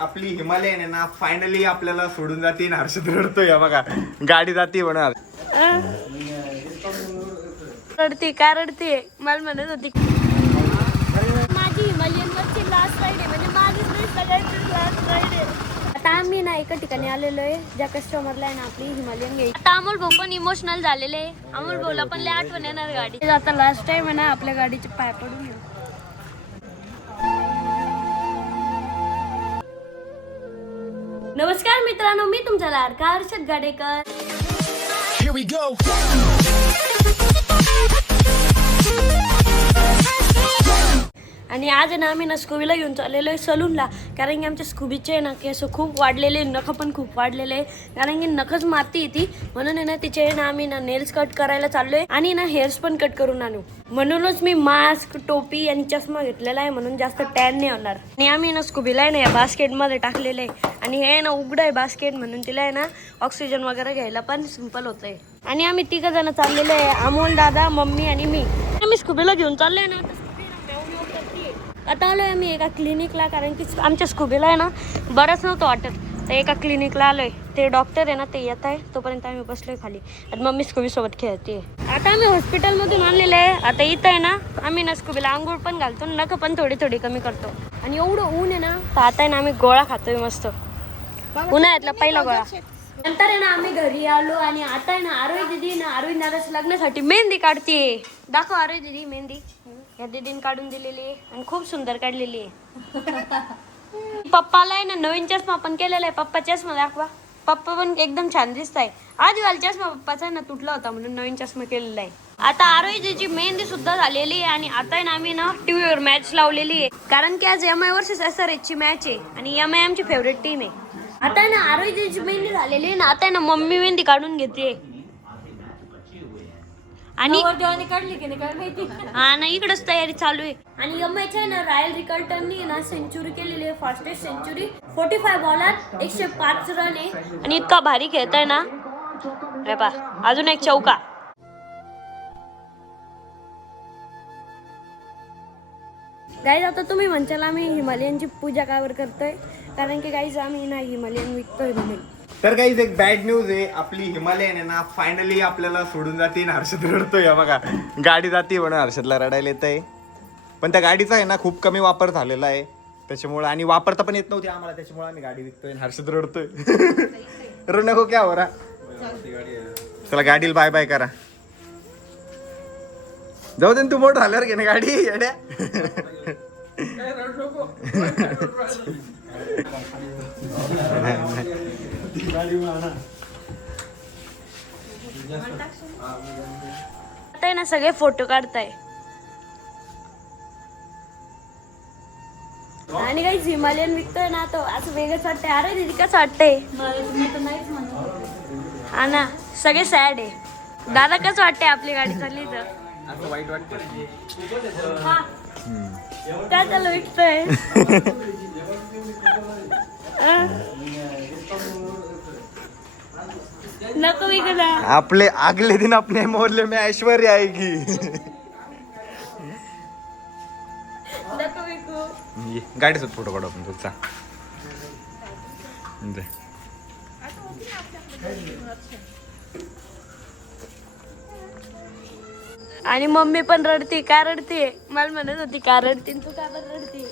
आपली हिमालयन आहे ना फायनली आपल्याला सोडून जाते. हर्षद रडतोय बघा, गाडी जाते म्हणा. रडते का रडते? मला म्हणत होती माझी हिमालयनवरची लास्ट राईड आहे, म्हणजे माझीच नाही सगळ्यांची लास्ट राईड आहे. आता आम्ही ना एका ठिकाणी आलेलो आहे ज्या कस्टमरला आहे ना आपली हिमालयन घ्यायची. आता अमोल भाऊ पण इमोशनल झालेले आहे. अमोल भाऊला पण लय आठवण येणार गाडी. आता लास्ट टाइम आहे ना आपल्या गाडीचे पाय पडून घेऊ. नमस्कार मित्रांनो, मी तुमचा लाडका Harshad Gadekar. Here we go. आणि आज आहे ना आम्ही ना स्कूबीला घेऊन चाललेलो आहे सलूनला. कारण की आमच्या स्कूबीचे ना केस खूप वाढलेले, नख पण खूप वाढलेले आहे. कारण की नखच माती येते, म्हणून आहे ना तिचे ना आम्ही ना नेल्स कट करायला चाललोय आणि ना हेअर्स पण कट करून आणू. म्हणूनच मी मास्क, टोपी आणि चष्मा घेतलेला आहे, म्हणून जास्त टॅन नाही होणार. आणि आम्ही ना स्कूबीला आहे ना या बास्केटमध्ये टाकलेलं आहे. आणि हे ना उघडं आहे बास्केट, म्हणून तिला आहे ना ऑक्सिजन वगैरे घ्यायला पण सिंपल होतंय. आणि आम्ही 3 जण चाललेलो आहे, अमोल, दादा, मम्मी आणि मी. आम्ही स्कूबीला घेऊन चाललोय ना. आता आलोय आम्ही एका क्लिनिकला, कारण की आमच्या स्कूबीला आहे ना बरंच नव्हतं वाटत. तर एका क्लिनिकला आलोय. ते डॉक्टर आहे ना ते येत आहे, तोपर्यंत आम्ही बसलोय खाली आणि मम्मी स्कूबीसोबत खेळते. आता आम्ही हॉस्पिटलमधून आणलेलं आहे. आता इथं आहे ना आम्ही ना स्कूबीला आंघोळ पण घालतो, नख पण थोडी थोडी कमी करतो. आणि एवढं ऊन आहे ना, तर आता आहे ना आम्ही गोळा खातोय मस्त, उन्हाळ्यातला पहिला गोळा. नंतर आहे ना आम्ही घरी आलो आणि आता आहे ना आरोही दीदी ना आरोही दादाच्या लग्नासाठी मेहंदी काढते. दाखव आरोही दीदी मेहंदी. या दीदीने काढून दिलेली आहे आणि खूप सुंदर काढलेली आहे. पप्पाला आहे ना नवीन चष्मा पण केलेला आहे. पप्पा चष्मा दाखवा. पप्पा पण एकदम छान दिसत आहे. आधीवाला चष्मा पप्पाचा ना तुटला होता, म्हणून नवीन चष्मा केलेला आहे. आता आरोही दीदीची मेहंदी सुद्धा झालेली आहे. आणि आता आहे ना आम्ही ना टीव्हीवर मॅच लावलेली आहे, कारण की आज MI वर्सेस SRH ची मॅच आहे आणि MI आमची फेवरेट टीम आहे. आता आहे ना आरोही दीदीची मेहंदी झालेली आहे ना, आता आहे ना मम्मी मेहंदी काढून घेते. आणि काढली की नाही काय माहिती. हा ना, इकडच तयारी चालू आहे. आणि MIच्या आहे ना रायल रिकल्टननी ना सेंचुरी केलेली आहे, फास्टेस्ट सेंचुरी. 45 बॉलात 105 रन आहे आणि इतका भारी खेळताय ना. रे पा, अजून एक चौका. गाईज आता तुम्ही म्हणशाल आम्ही हिमालयनची पूजा कावर करतोय, कारण की गाईज आम्ही ना हिमालयन विकतोय म्हणून. तर काही एक बॅड न्यूज आहे, आपली हिमालयन आहे ना फायनली आपल्याला सोडून जाते. हर्षद रडतोय बघा, गाडी जाते म्हणून हर्षदला रडायला येत आहे. पण त्या गाडीचा आहे ना खूप कमी वापर झालेला आहे त्याच्यामुळे, आणि वापरता पण येत नव्हती आम्हाला, त्याच्यामुळे आम्ही गाडी विकतोय. हर्षद रडतोय. रड नको क्या हो रा. चला गाडीला बाय बाय करा. जाऊ दे तू मोठं झाल्यावर घे ना गाडी येड्या. आता ना सगळे फोटो काढताय. आणि काही हिमालयन विकतोय ना, तो असं वेगळंच वाटतंय. अरे दीदी कसं वाटतंय? हा ना, सगळे सॅड आहे. दादा कसं वाटतंय आपली गाडी चालली तर? असं वाईट वाटतं. काय त्याला विकतोय? नको विकला. आपले अगले दिन अपने मोहल्ले में ऐश्वर्य आएगी. नको विकू. गाडीचा फोटो काढू आपण तुझा. आणि मम्मी पण रडते. का रडते? मला म्हणत होती का रडते, तू का पण रडते?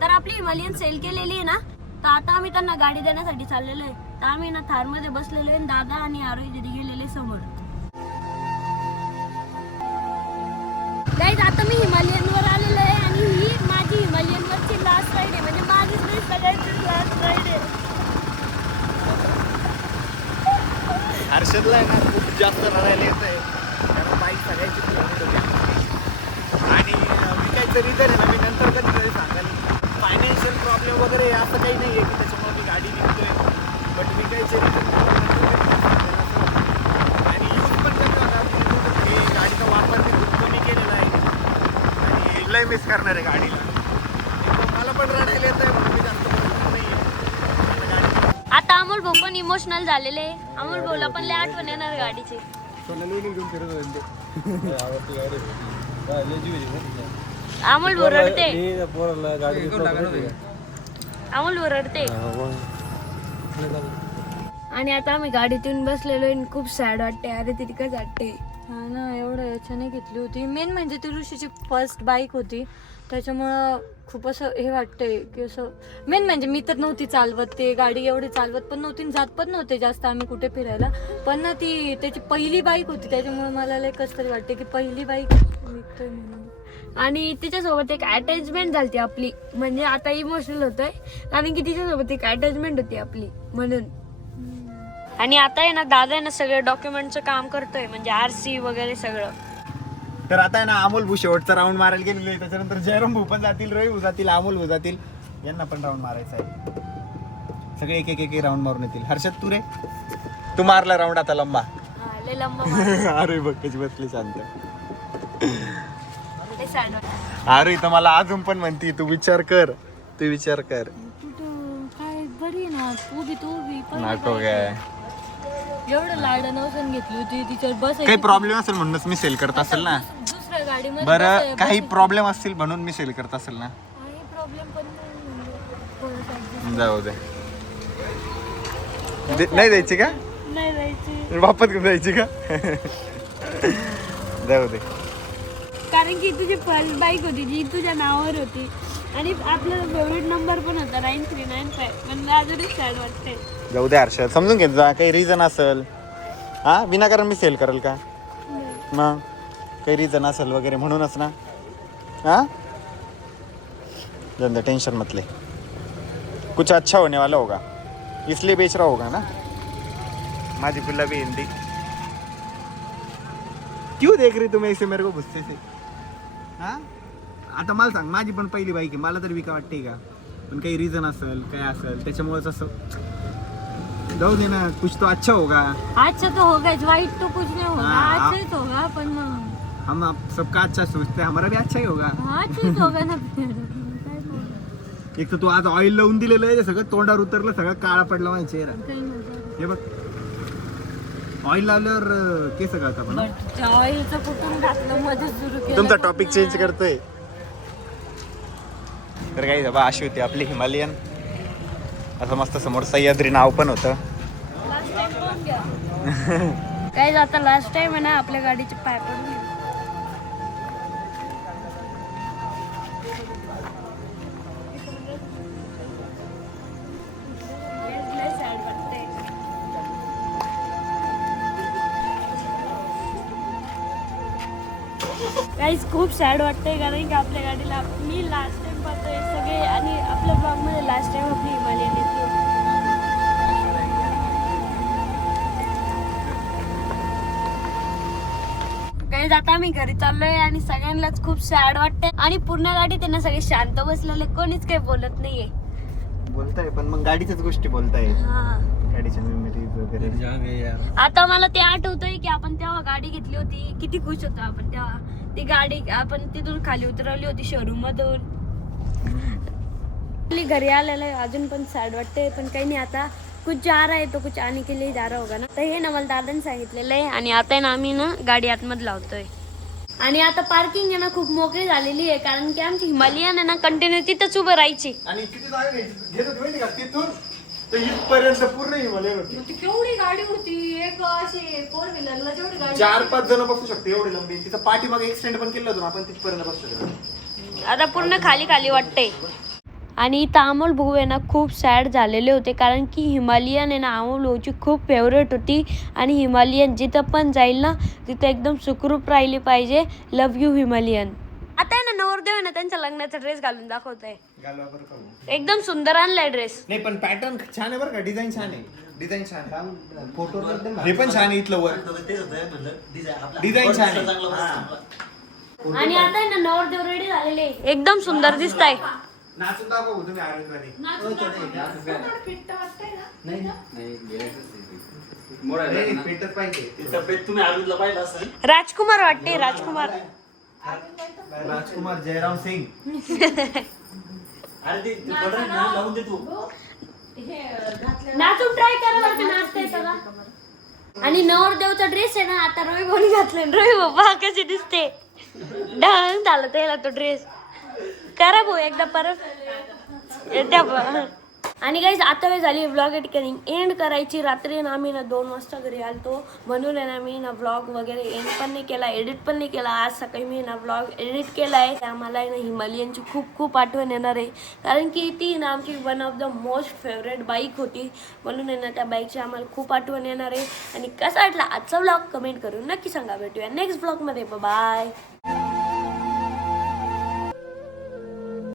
तर आपली हिमालयन सेल केलेली आहे ना, तर आता आम्ही त्यांना गाडी देण्यासाठी चाललेलो आहे. तर आम्ही ना थार मध्ये बसलेलो आहे, दादा आणि आरोही दीदी गेलेले समोर. गाईज आता मी हिमालयनवर आलेलो आहे आणि ही माझी हिमालयनवरची लास्ट राईड आहे, म्हणजे माझीच नाही सगळ्यांची लास्ट राईड आहे. हर्षदला आहे ना खूप जास्त रडायला येत आहे, कारण बाईक सगळ्याची आणि विकायचं रिझन आहे ना मी नंतर कधीतरी सांगाल. फायनान्शियल प्रॉब्लेम वगैरे असं काही नाही आहे की त्याच्यामुळे मी गाडी विकतोय, बट विकायचे रिझन आणि यूज पण कमी होणार. मी गाडीचा वापर मी खूप कमी केलेला आहे आणि लय मिस करणार आहे गाडीला. मला पण रडायला येत आहे म्हणून मी जास्त बोलणार नाही. आता अमोल भाऊ पण इमोशनल झालेले. अमोल भाऊला पण लय आठवण येणार गाडीची. अमोल भाऊ रडते. अमोल भाऊ रडते. आणि आता आम्ही गाडीतून बसलेलो आणि खूप सॅड वाटते. अरे ती तिकडे वाटते. हा ना, एवढं याच्याने घेतली होती. मेन म्हणजे ती ऋषीची फर्स्ट बाईक होती, त्याच्यामुळं खूप असं हे वाटतंय की असं. मेन म्हणजे मी तर नव्हती चालवत, ते गाडी एवढी चालवत पण नव्हती, जात पण नव्हते जास्त आम्ही कुठे फिरायला. पण ना ती त्याची पहिली बाईक होती, त्याच्यामुळे मला लय कसं तरी वाटते की पहिली बाईक विकतोय म्हणून. आणि तिच्यासोबत एक अटॅचमेंट झाली आपली, म्हणजे आता इमोशनल होतोय कारण की तिच्यासोबत एक अटॅचमेंट होती आपली म्हणून. आणि आता आहे ना दादा आहे ना सगळं डॉक्युमेंटचं काम करतोय, म्हणजे RC वगैरे सगळं. तर आता आहे ना अमोल भाऊ शेवटचा राऊंड मारायला गेलेलो आहे. त्याच्यानंतर जयराम भाऊ पण जातील, रवी भाऊ जातील, अमोल भाऊ जातील. यांना पण राऊंड मारायचा आहे. सगळे एक एक राऊंड मारून येतील. हर्षद तू रे, तू मारला राऊंड आता लंबा. हा, लय लंबा मारला. अरे बघ कशी बसली शांत. लय sad वाटतं. अरे तर मला अजून पण म्हणती तू विचार कर, तू विचार कर. कुठं काय बरी ना, उभी तू उभी नको काय, एवढं लाडं नवसन घेतली होती तिच्यावर बस. काही प्रॉब्लेम असेल म्हणूनच मी सेल करत असेल ना. दुसऱ्या गाडीमध्ये बरं काही प्रॉब्लेम असतील म्हणून मी सेल करत असेल ना. प्रॉब्लेम पण नाही. जाऊ दे. नाही द्यायची का? नाही जायची. वापस घेऊन जायची का? जाऊ दे. कारण की तुझी फर्स्ट बाईक होती जी तुझ्या नावावर होती आणि आपला फेवरेट नंबर पण होता 9395. म्हणजे अजूनही सॅड वाटते. जाऊ दे हर्षद, समजून घेत जा. काही रिझन असेल हा, विनाकारण मी सेल करेल का? मग काही रिझन असेल वगैरे म्हणूनच ना. हाँ जान दे, टेंशन मत ले. कुछ अच्छा होने वाला होगा इसलिए बेच रहा होगा ना. माझी गुलाबी हिंदी क्यों देख रही तुम ऐसे मेरे को गुस्से से? हाँ आता मला सांग, माझी पण पहिली बाईक आहे, मला तर विका वाटते का? पण काही रिझन असेल काय असेल त्याच्यामुळेच असं. जाऊ दे ना, कुछ तो अच्छा होगा. अच्छा तो होगा, वाइट तो कुछ नहीं होगा. हाँ, अच्छा ही तो होगा, पर हम आप सबका अच्छा सोचते हैं, हमारा भी अच्छा ही होगा. हाँ अच्छा ही तो होगा ना. एक तर तू आज ऑइल लावून दिलेलं आहे, सगळं तोंडावर उतरलं, सगळं काळा पडला माझा चेहरा. हे बघ ऑइल लावल्यावर केस गळतात पण. ऑइलचं कुठून टाकलं मध्ये सुरू केलं. तुमचा टॉपिक चेंज करतोय. तर काही बाबा अशी होती आपली हिमालयन. असं मस्त समोर सह्याद्री नाव पण होतं. लास्ट टाइम कोण घ्या काय आता लास्ट टाइम आहे ना आपल्या गाडीचे पाय पडून गेले. लय sad वाटतंय. गाईज खूप सॅड वाटतंय कारण की आपल्या गाडीला मी लास्ट टाइम पाहतोय सगळे आणि आपल्या ब्लॉग मध्ये लास्ट टाइम आपली हिमालयन येते. गाईज आता आम्ही घरी चाललोय आणि सगळ्यांनाच खूप सॅड वाटतंय आणि पूर्ण गाडी त्यांना सगळे शांत बसलेले, कोणीच काही बोलत नाहीये. बोलताय पण मग गाडीच्याच गोष्टी बोलताय, गाडीच्या मेमरीज वगैरे. आता मला ते आठवतंय की आपण तेव्हा गाडी घेतली होती, किती खुश होतो आपण तेव्हा. ती गाडी आपण तिथून खाली उतरवली होती शोरूम मधून. घरी आलेलं आहे अजून पण सॅड वाटते, पण काही नाही. आता कुछ जा रहा है तो कुछ आने के लिए जा रहा होगा ना. तर हे ना मला दादाने सांगितलेलं आहे आणि आता आहे ना आम्ही ना गाडी आतमध्ये लावतोय. आणि आता पार्किंग आहे ना खूप मोकळी झालेली आहे कारण की आमची हिमालयन आहे ना कंटिन्यू तिथंच उभं राहायची. आणि किती जागा घेत होती माहिती का? तिथून तर इथपर्यंत पूर्ण हिमालयन होती. ती केवढी गाडी होती, एक अशी 4 व्हीलरला जेवढी गाडी. 4-5 जण बसू शकते एवढी लंबी. तिचं पाठीमागे एक्सटेंड पण केलं होतं आपण, तिथपर्यंत बसू शकतो. आता पूर्ण खाली खाली वाटते. आणि इथं अमोल भाऊ आहे ना खूप सॅड झालेले होते कारण की हिमालयन आहे ना अमोल भाऊची खूप फेवरेट होती आणि हिमालयन जिथं पण जाईल ना तिथं एकदम सुखरूप राहिली पाहिजे. Love you Himalayan. आता आहे ना नवरदेव आहे ना त्यांच्या लग्नाचा ड्रेस घालून दाखवतोय. एकदम सुंदर आणलाय ड्रेस. नाही पण पॅटर्न छान आहे बरं का, डिझाईन छान आहे. डिझाईन छान आहे, फोटो हे पण छान आहे. इथलं वर डिझाईन छान आहे. आणि आता आहे ना नवरदेव रेडी झालेले एकदम सुंदर दिसत आहे. नाचून दाखव तुम्ही आनंदवाणी. पेटच पाहिजे. राजकुमार वाटते, राजकुमार. राजकुमार जयराम सिंग. नाचून ट्राय करा बरं का नाचता येतं का. आणि नवरदेवचा ड्रेस आहे ना आता रवी भाऊनी घातलाय. रवी बाबा कशी दिसते, डान्स झाला त्याला तो ड्रेस. करा भाऊ एकदा परत येत्या. आणि गाईज आता वेळ झाली व्लॉग एंड करायची. रात्री ना आम्ही ना 2 वाजता घरी आलतो म्हणून आहे ना मी ना व्लॉग वगैरे एंड पण नाही केला, एडिट पण नाही केला. आज सकाळी मी ना व्लॉग एडिट केला आहे. आम्हाला आहे ना हिमालयनची खूप खूप आठवण येणार आहे, कारण की ती ना आमची one of the most favourite bike होती. म्हणून आहे ना त्या बाईकची आम्हाला खूप आठवण येणार आहे. आणि कसा वाटला आजचा व्लॉग कमेंट करून नक्की सांगा. भेटूया नेक्स्ट व्लॉगमध्ये. बाय.